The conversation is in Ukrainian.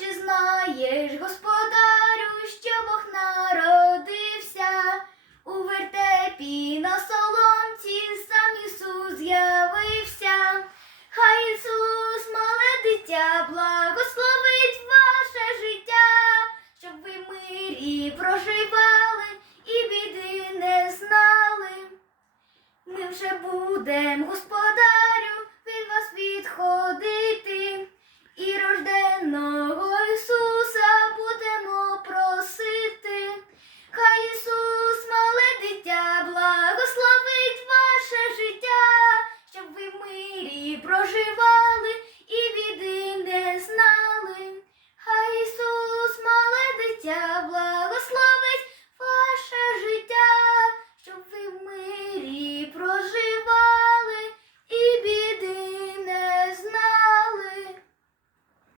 чи знаєш, господарю, що Бог народився? У вертепі на соломці сам Ісус з'явився. Хай Ісус, мале дитя, благословить ваше життя, щоб ви мирі проживали і біди не знали. Ми вже будем, господарю, від вас відходити, проживали і біди не знали, а Ісус, мале дитя.